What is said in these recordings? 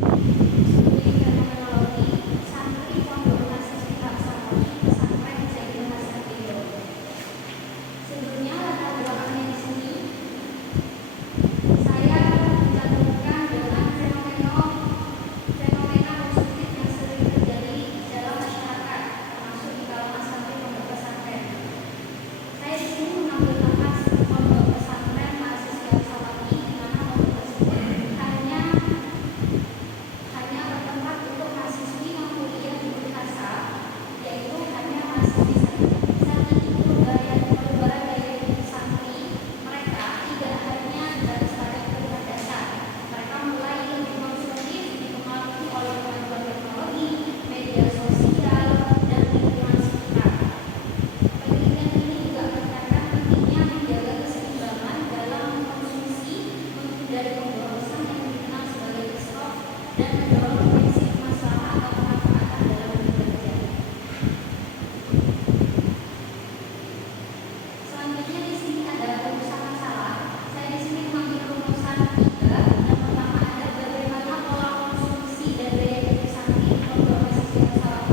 Studi fenomenologi santri Pondok Mahasiswa Hapsawati Pesantren Zaidul Hasan Priok. Sebelumnya latar belakangnya di sini saya mencantumkan dengan fenomena positif yang sering terjadi dalam masyarakat, termasuk di kalangan santri pondok pesantren. Saya di sini mengambil nafas pondok pesantren Mahasiswa Hapsawati, di mana pondok tersebut hanya bertempat untuk mahasiswi yang kuliah di Unhasa, yaitu hanya mahasiswi saja. Saat ini perubahan gaya hidup santri mereka tidak hanya garis tarik kehidupan dasar. Mereka mulai lebih konsumtif, dipengaruhi oleh kemajuan teknologi, media sosial, dan lingkungan sekitar. Penelitian ini juga menekankan pentingnya menjaga keseimbangan dalam konsumsi, menghindari pemborosan yang dikenal sebagai israf, dan mendorong prinsip masalah atau kemanfaatan dalam bekerja. Selanjutnya di sini ada rumusan masalah. Saya di sini mengambil rumusan 3. Yang pertama ada bagaimana pola konsumsi dan gaya hidup santri pondok mahasiswa Hapsawati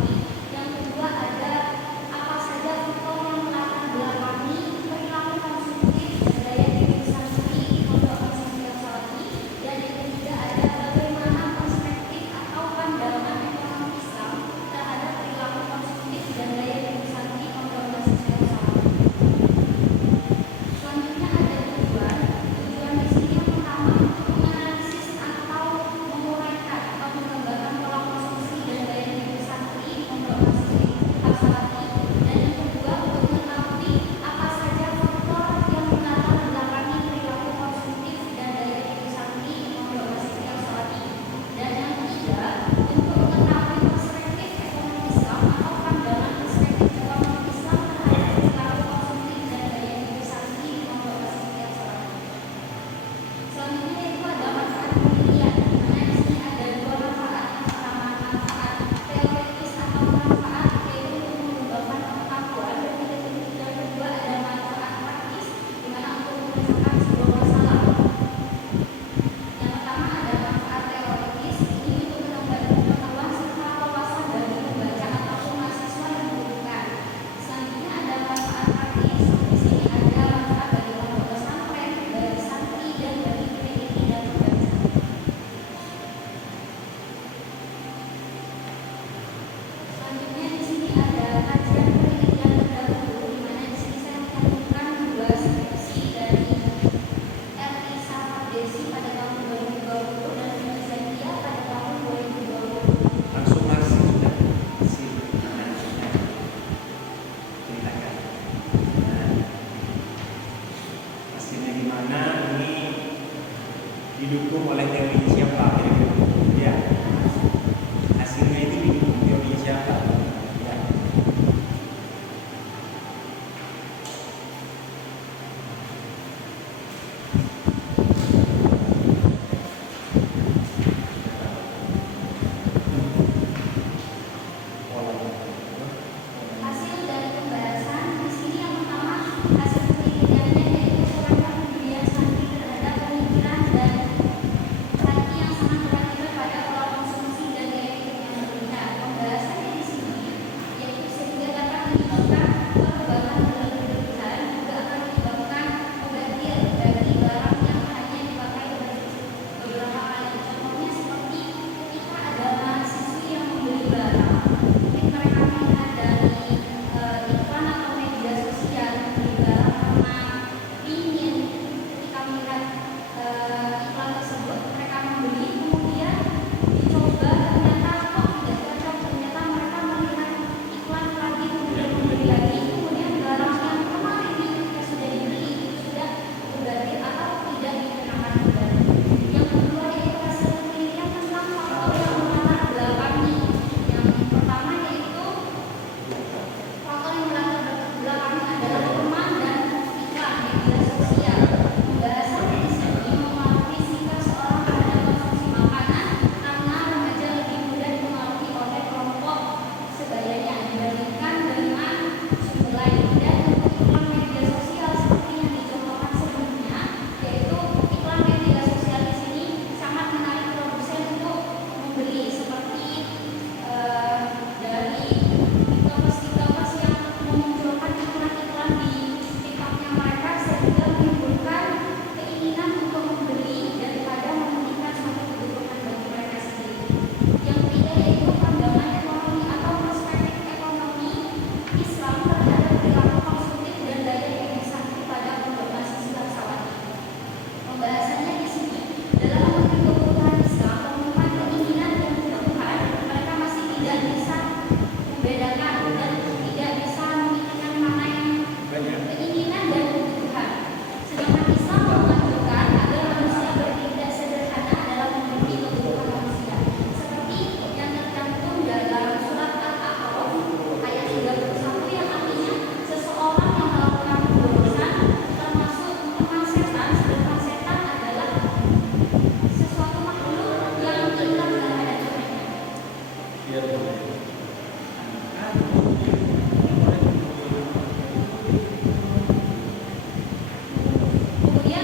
Kemudian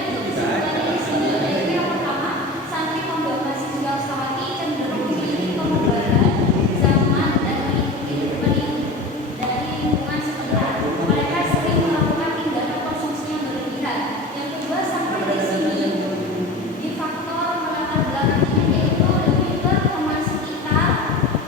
untuk kesimpulannya di sini yaitu yang pertama, santri pondok mahasiswa Ustawati cenderung memilih pemubahan zaman dan mengikuti dari lingkungan sekitar. Mereka sering melakukan tindakan konsumsi yang berlebihan. Yang kedua, santri di sini di faktor melatar belakangnya yaitu lebih ke teman sekitar,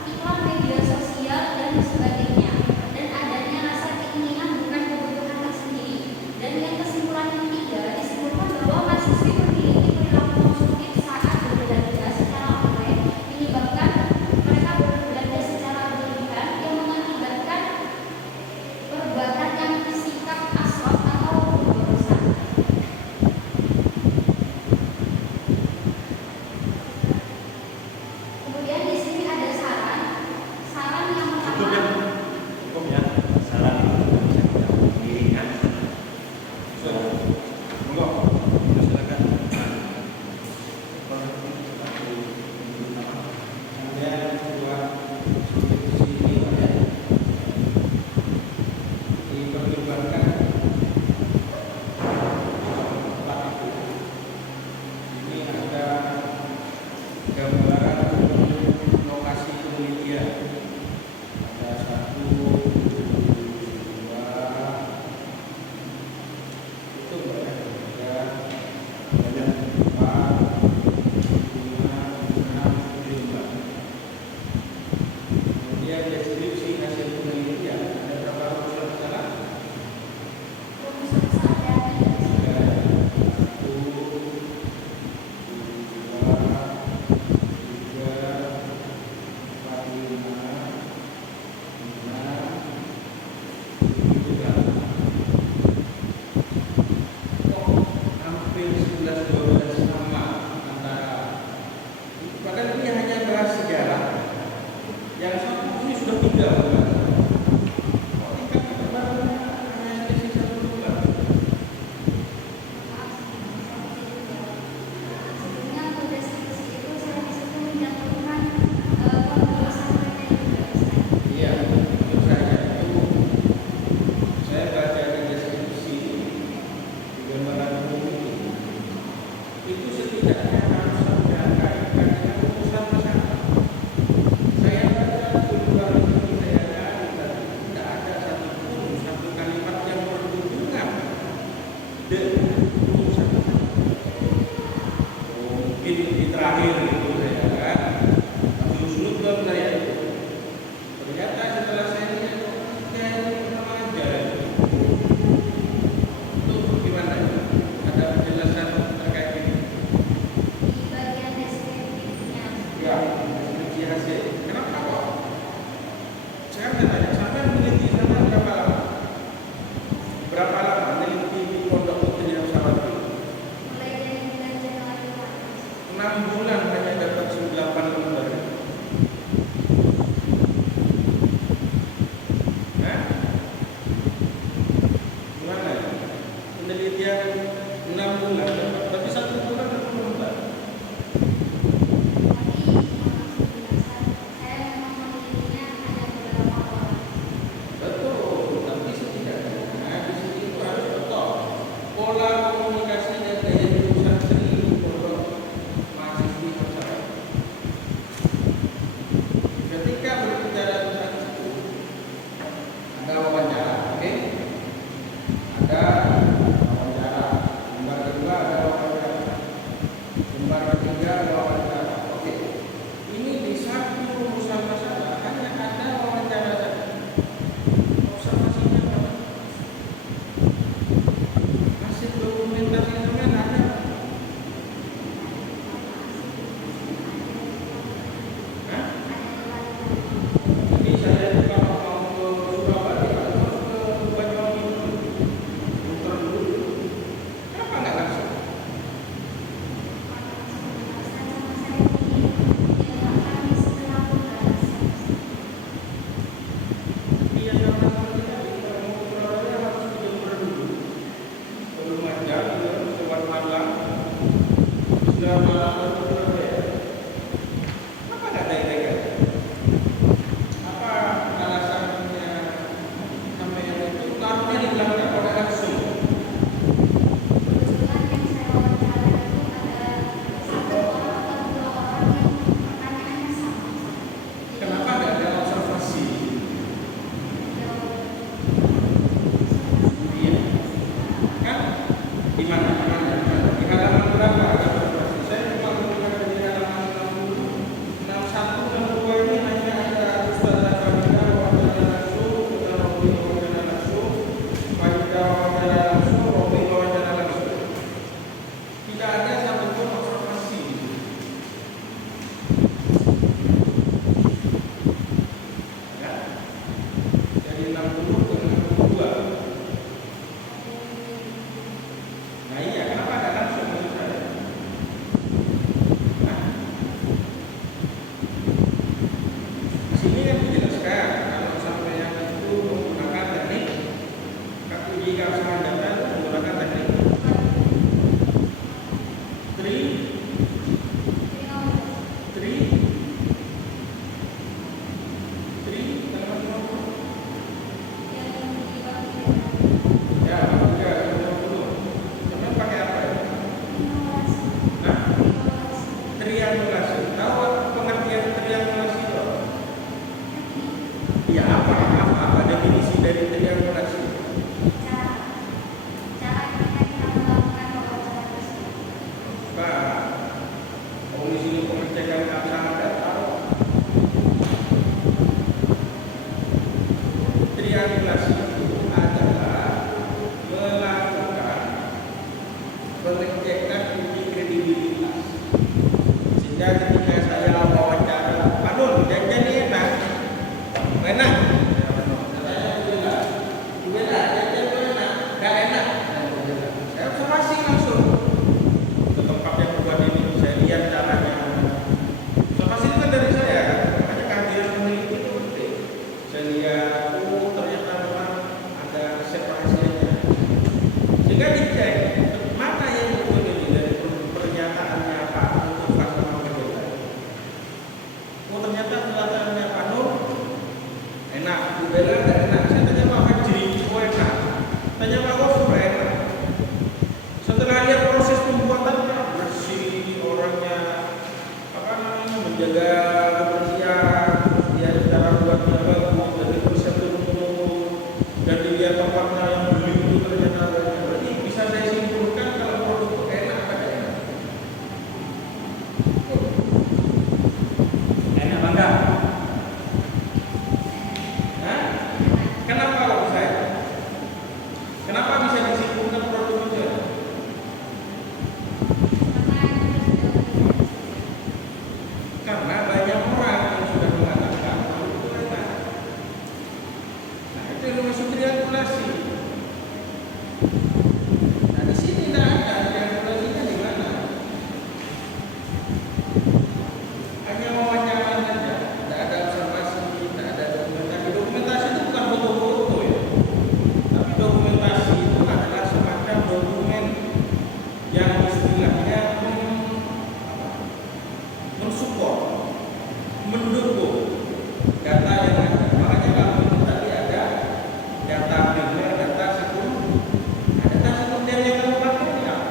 iklan media sosial dan sebagainya, dan adanya rasa keinginan bukan kebutuhan tersendiri. Dan yang kesimpulan yang ketiga disebutkan bahwa mahasiswi memiliki perilaku konsumtif saat berbelanja secara online, menyebabkan mereka berbelanja secara berlebihan yang mengakibatkan perbuatan yang bersikap aswat atau berborosan. Kemudian di sini ada saran yang pertama. Cukup ya, saran bisa kita dirikan. Silakan. Kemudian buat skripsi ini ya, dipertimbangkan tempat itu. Ini ada gambaran lokasi penelitian. Ada 1, 2, itu banyak ya. Banyak 4, 5, 6, 5. Kemudian deskripsi hasil penelitian ada berapa rumus salah? Rumus besar dan Ada 1, 2, 3, 4, 5, 6, 7. Kok hampir 11, 12 sama antara, padahal ini hanya bahas sejarah. Yang satu ini sudah 3 bulan. Kok tingkat keterbaruannya hanya selisih 1 bulan? sebelumnya untuk deskripsi itu saya disitu mencantumkan pembahasan mereka juga Ustaz. Iya, menurut saya itu, saya baca di deskripsi di gambaran umum itu setidaknya harus ada kaitan dengan urusan masyarakat. Saya baca beberapa itu saya cari tadi tidak ada satupun satu kalimat yang berhubungan dengan urusan masyarakat. Mungkin di terakhir itu saya kan masih usul saya itu. Ternyata setelah saya lihat ini sama aja. Itu gimana? Ada penjelasan terkait ini? Di bagian deskripsinya. Ya, deskripsi hasil. Kenapa kok? Saya tanya, sampai meneliti sana berapa lama? Berapa lama meneliti di Pondok Putri Ustawati? Mulai dari bulan Januari kemarin. 6 bulan hanya dapat 8 lembar. Hah? Gimana ya? Penelitian 6 bulan dapat, tapi 1 bulan 20 lembar. Tapi maksud penjelasan saya memang menelitinya ada beberapa orang. sini kan dijelaskan kalau sampai yang itu menggunakan teknik uji keabsahan data itu menggunakan teknik tri ya 350. Sebenarnya pakai apa ya? Nah, triangulasi. Tahu pengertian triangulasi itu? Ya apa definisi dari triangulasi? Pak, komisi pengecekan keabsahan data. Triangulasi itu adalah melakukan pengecekan uji kredibilitas. Sehingga ketika saya wawancara, Pak Nur, jajan ini enak. Enak. Jajan itu enak. Gak enak. Saya observasi langsung ke tempat yang buat ini. Saya lihat caranya. Observasi itu kan dari saya. Makanya kehadiran peneliti itu penting. Saya lihat, ternyata memang ada resep rahasianya. Sehingga dicek mana yang betul ini dari pernyataannya apa untuk fase berbeda. Ternyata pernyataannya Pak Nur enak, Bu Bella tidak enak. Saya tanya Pak Fajri, enak. Tanya Pak Wafur, enak. Setelah lihat proses pembuatannya bersih, orangnya menjaga kebersihan, dia cara buatnya bagus, jadi bisa turun dan dilihat tempatnya yang beli itu ternyata banyak. Berarti bisa saya simpulkan kalau produk itu enak apa tidak enak? Enak bangga. Hah? Kenapa kalau saya? Kenapa bisa disimpulkan produk itu enak? Karena banyak orang yang sudah mengatakan kalau itu enak. Nah, itu yang masuk triangulasi. Nah, di sini tidak ada triangulasinya di mana? Hanya wawancara saja, tidak ada observasi, tidak ada dokumentasi. Dokumentasi itu bukan foto-foto ya, tapi dokumentasi itu adalah semacam dokumen yang istilahnya mensupport, mendukung data yang ada. Makanya kalau itu tadi ada data primer, data sekunder. Nah, data sekunder yang kamu pakai ini apa?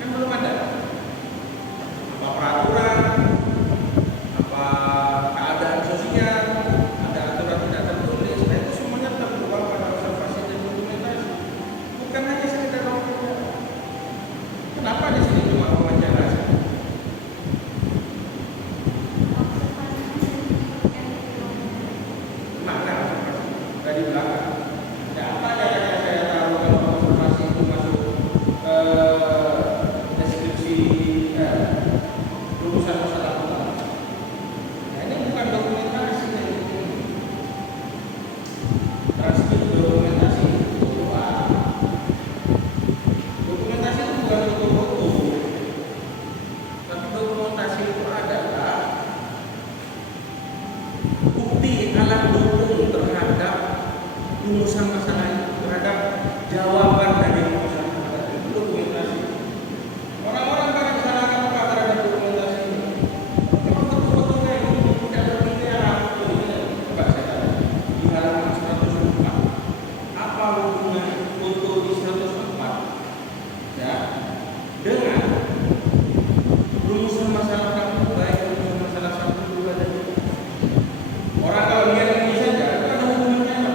Kan belum ada. Apa peraturan, apa keadaan sosial, ada aturan tidak tertulis. Nah, itu semuanya tertuang pada observasi dan dokumentasi. Bukan hanya sekedar wawancara. Kenapa di sini cuma wawancara saja? Mana observasi? Dari belakang. Ya, apa caranya saya tahu kalau observasi itu masuk deskripsi rumusan masalah utama? Nah, ini bukan dokumentasi yang ini. Transkrip dokumentasi itu apa? Dokumentasi itu bukan foto-foto, tapi dokumentasi itu adalah bukti alat dukung terhadap rumusan masalah itu, terhadap jawaban dari rumusan masalah itu. Dokumentasi. Orang-orang kadang salahkan apa terhadap dokumentasi ini? Memang foto-foto kayak ini tidak berbicara. Coba saya tanya di halaman 104. Apa hubungan foto di 104 ya dengan rumusan masalah kamu, baik rumusan masalah 1, 2 dan 3? Orang kalau lihat ini saja, itu ada hubungannya apa?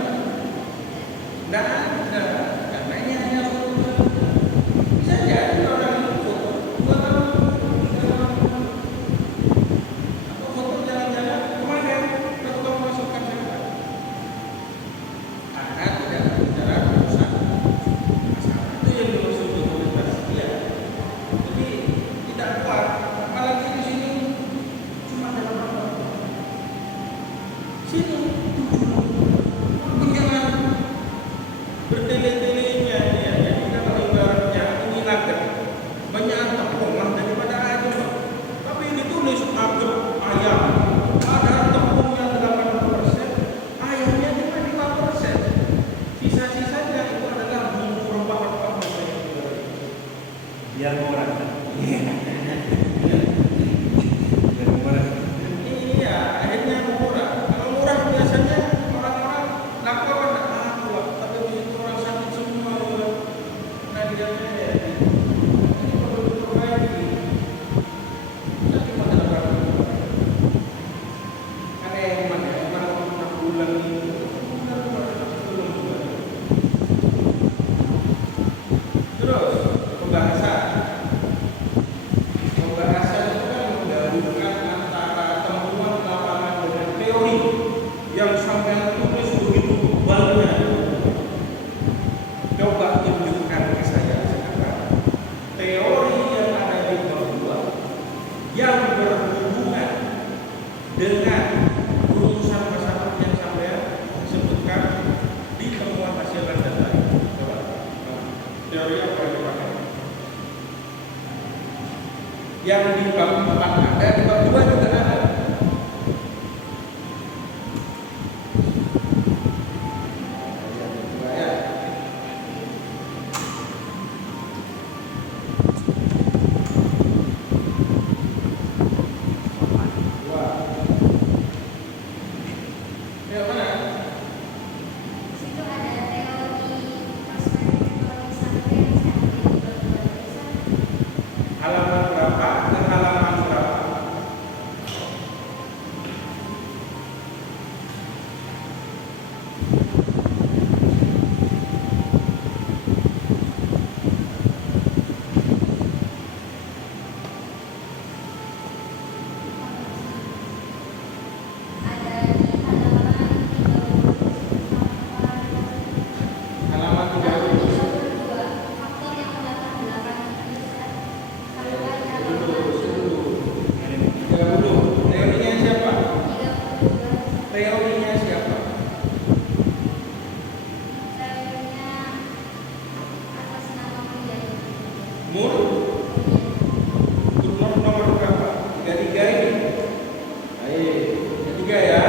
Ketiga ya.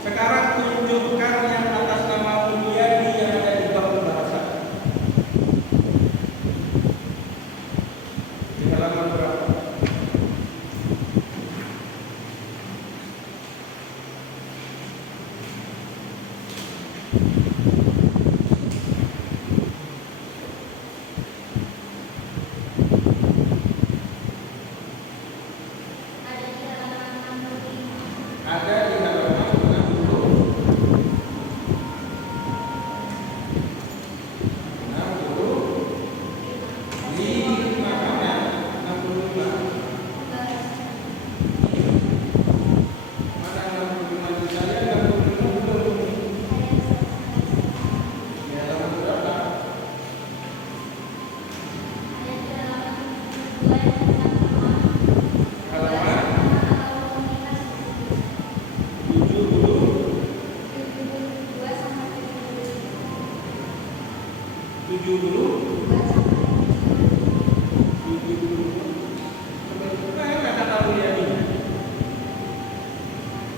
Sekarang tunjukkan yang atas nama Mulyadi yang ada di bab bahasa. Di halaman berapa? Ada di halaman 65. Ada di halaman 60. 65 mana? 65. Mana 65 di saya 65 belum. Di halaman berapa? Halaman 70. 70. 70. Sebenarnya ada kata Mulyadi.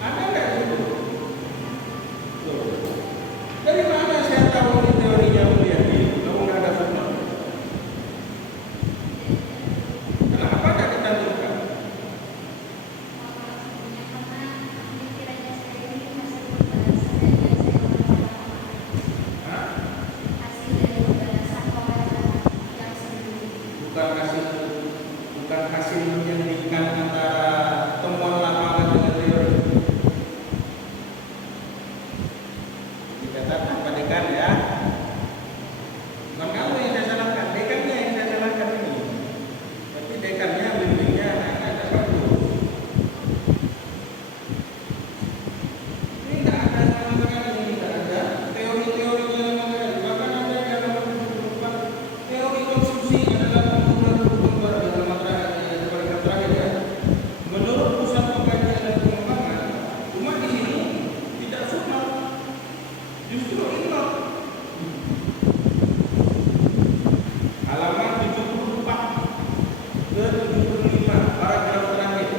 Ada nggak itu? Tuh. Dari mana saya tahu ini teorinya Mulyadi? Kalau nggak ada footnote. Kenapa nggak ditanyakan? Hah? Bukan hasil menyandingkan antara temuan lapangan dengan teori. Dicatat apa dekan ya? Bukan kamu yang saya salahkan, dekannya yang saya salahkan ini. Tapi dekannya bimbingnya ada bagus. Ini tidak ada sama sekali, ini tidak ada teori-teorinya sama sekali. Bahkan ada yang dalam berupa teori konsumsi adalah pembunuhan hukum dalam terakhir ya. Menurut pusat pengkajian dan pengembangan, cuma di sini tidak sunnah, justru innah. Halaman 74 ke 75 paragraf terakhir.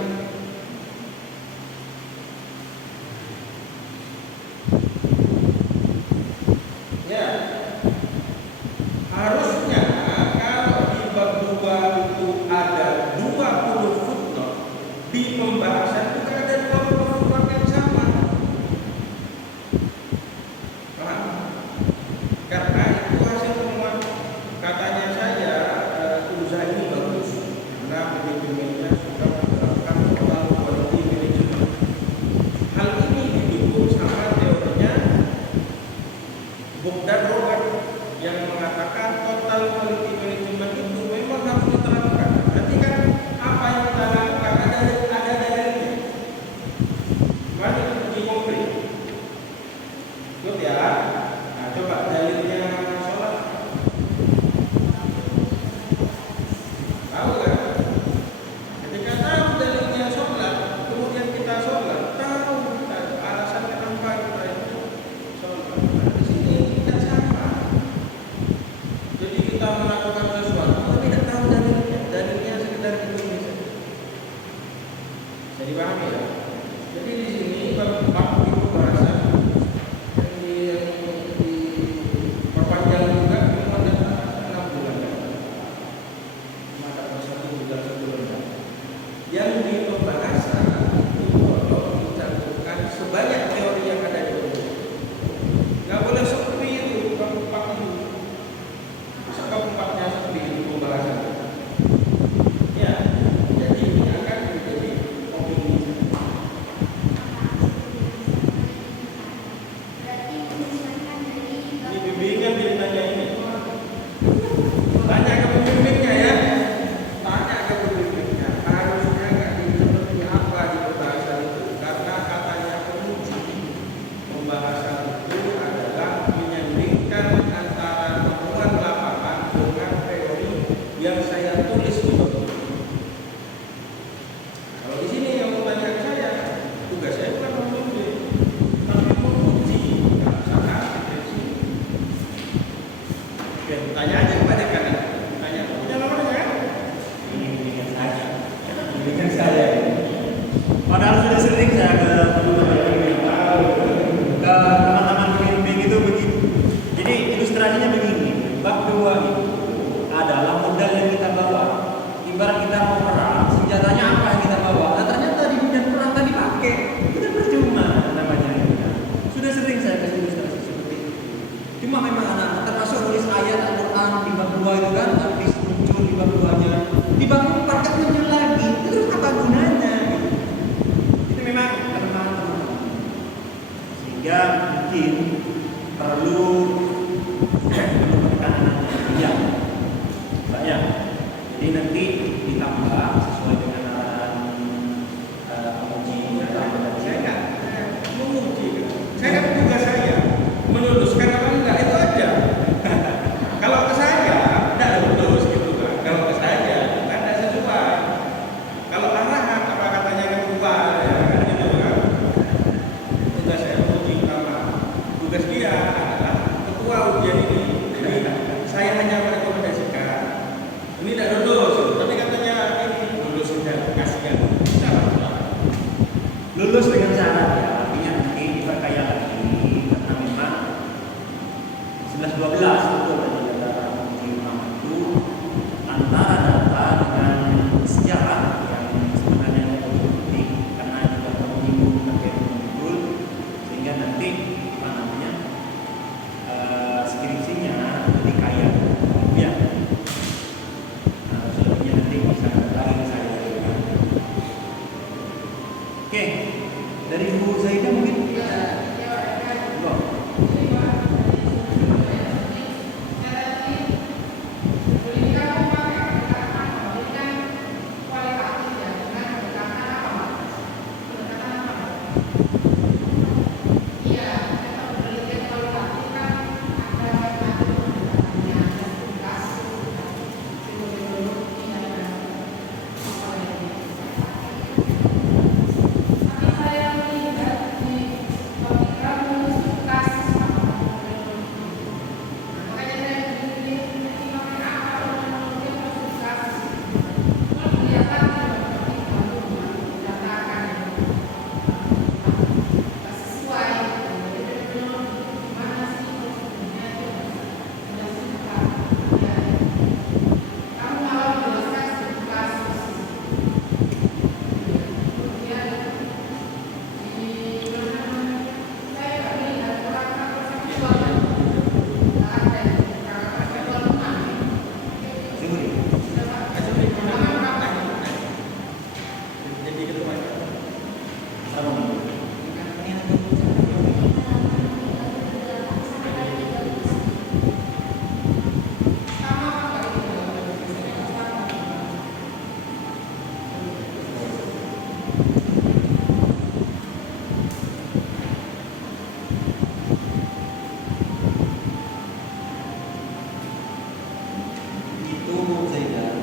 Ya, harusnya kalau di bab 2 itu ada 20 footnote, di pembahasan juga ada 20 footnote yang sama. Paham? Karena itu hasil temuan. Katanya saya usaha ini bagus karena manajemennya sudah menerapkan total quality management. Hal ini didukung sama teorinya Bogdan Robert yang mengatakan total quality management itu memang harus diterapkan. Berarti kan apa yang kita lakukan ada dalilnya. Mari uji konkret. Ikut ya. Nah, coba dalilnya sholat. Tahu kan? Ketika tahu dalilnya sholat, kemudian kita sholat, tahu alasan kenapa kita itu sholat. Nah, di sini tidak sama. Jadi kita melakukan sesuatu, tapi tidak tahu dalilnya. Dalilnya sekedar itu saja. Jadi paham ya? Jadi di sini bab itu bahasa yang diperpanjang juga kemudian 6 bulan. Maka satu bulan sebelumnya. Yang di pembahasan itu kalau dicantumkan sebanyak teori yang ada di buku. Nggak boleh seperti itu bab 4 itu. Masa bab 4-nya seperti itu pembahasan. Ya, jadi ini akan menjadi opini. mungkin perlu penekanan yang banyak. Jadi nanti ditambah sesuai dengan arahan penguji atau Saya nggak menguji. Saya kan tugas saya meluluskan apa enggak itu aja. Kalau ke saya tidak lulus gitu kan. Kalau ke saya tidak sesuai. Kalau arahan apa katanya ketua ya kan gitu kan. Tugas saya menguji utama. Tugas dia adalah ketua ujian ini. Jadi saya hanya merekomendasikan. Ini tidak lulus, tapi katanya ini lulus sudah kasihan. lulus dengan syarat ya, artinya nanti diperkaya lagi karena memang 11-12 itu tadi data penguji utama itu antara data dengan sejarah yang sebenarnya lebih penting karena juga menyinggung terkait dengan betul sehingga nanti apa namanya skripsinya lebih kaya ya. Nah, selebihnya nanti bisa kembali ke saya. Oke, dari Bu Zaidah mungkin? Enggak.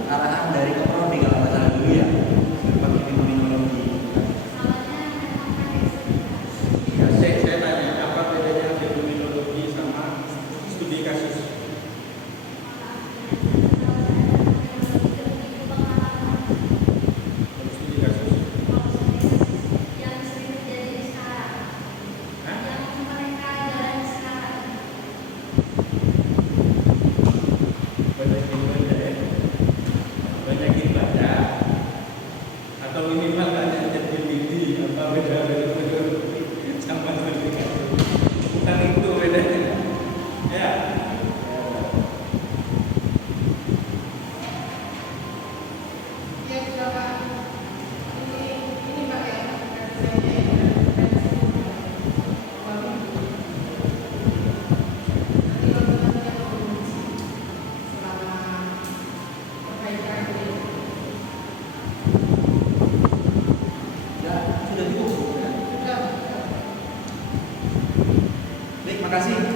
Arahan dari Koprodi kalau nggak salah dulu ya, sebagai fenomenologi. Ya, saya tanya apa bedanya fenomenologi sama studi kasus? Studi kasus. yang sering terjadi sekarang, Hah? yang mereka jalani sekarang. Banyakin baca atau minimal banyak ChatGPT apa beda sama studi kasus? Bukan itu bedanya. Ya. Ya, sudah cukup. Baik, makasih.